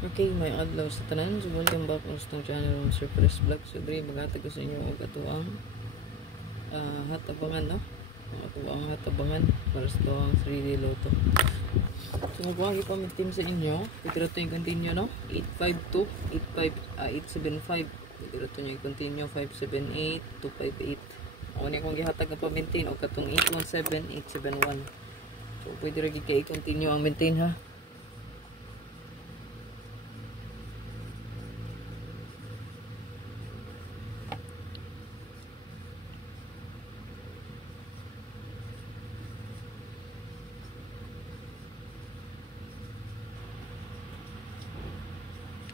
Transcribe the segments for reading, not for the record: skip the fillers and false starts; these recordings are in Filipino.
Okay, may adlaw sa tanan. So, welcome back on itong channel ng Surprise Vlog. So, dre, maghatag ko sa inyo og atuang hatabangan, no? Ang atuang hatabangan para sa atuang 3D Lotto. So, magwagi pa may team sa inyo. Pwede ito yung continue, no? 852, 875. Pwede ito yung continue, 578, 258. Ako niya kung gihatag na pa maintain o katong 817, 871. So, pwede rin kayo i-continue ang maintain, ha?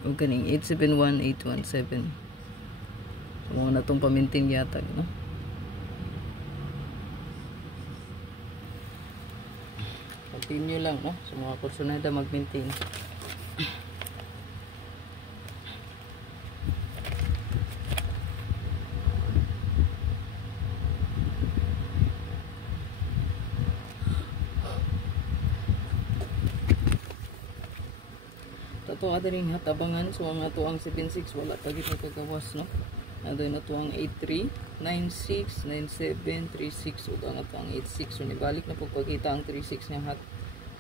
O kaning 871, 817. So, mga na itong pamintin yatag, no? Continue lang, no? So, mga kursunada mag-maintain. Ito ada ring hatabangan. So ang ato ang 76 wala pa gid kagawas, no? Ado na to ang 83, 96, 97, 36 ug ang ato ang 86. So nibalik na po pagkita ang 36 nga hat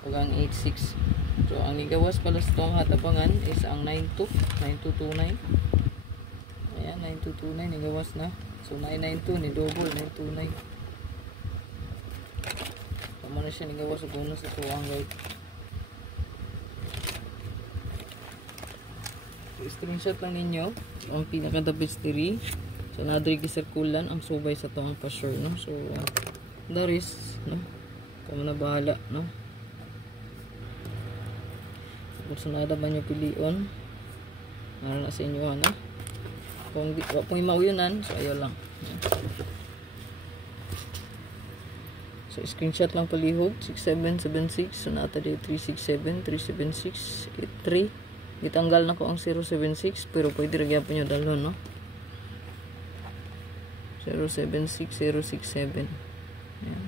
ug ang 86. So ang igawas pala sa tong hatabangan is ang 92, 9229. Ayan, 9229 igawas na. So 992 ni double 929. Tama na siya nigawas ug bonus sa tuang right. Screenshot lang ninyo ang pinaka the best theory. So nadri gisirkulan ang subay sa tong pa-sure, no? So the rest, no? Kamo na bahala, no? Kung sunada ba nyo pilion na sa inyo, no? Kung di wa pong mauyonan, so ayo lang, no? So screenshot lang palihog 6776. So nata di 367, 376, 83. Gitanggal na ko ang 076 pero pwede rin po nyo dalhon, no? 076, 067. Ayan.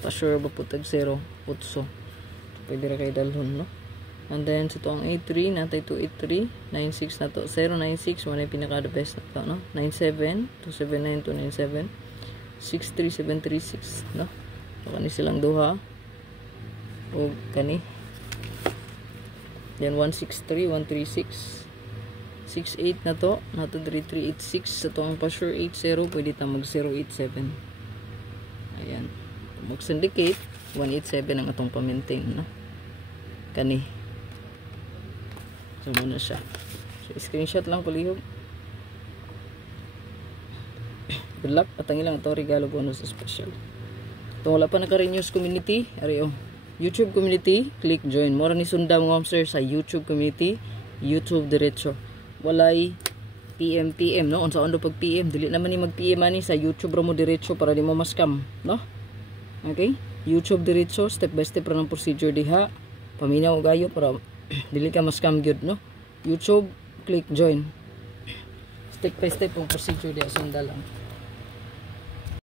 Pa-sure ba po tag 0 putso. Pwede rin kayo dalhon, no? And then sa ito ang 83 natay 283 96 na to 096 wala yung pinaka the best na to, no? 97 279 297 63736, no? So kani silang duha o kani. Then 163, 136, 68 na to, nato 3386 sa to ang pa-sure 80, pwede ta mag 087. Ayan. Mag syndicate 187 ang atong pa-maintain, no? Kani. So muna siya. So screenshot lang palihog. Good luck at ang ilang ito regalo bonus special. Kung wala pa naka-renews community, ariyo. YouTube community, click join. Mora ni sunda mga sir sa YouTube community, YouTube diretso. Walay PM, no? Unsa ondo pag PM, dili naman ni mag PM ani sa YouTube ra mo diretso para di mo ma-scam, no? Okay? YouTube diretso, step by step ra ng procedure diha. Paminaw gayo para dili ka ma-scam gyud, no? YouTube, click join. Step by step ang procedure diha sunda lang.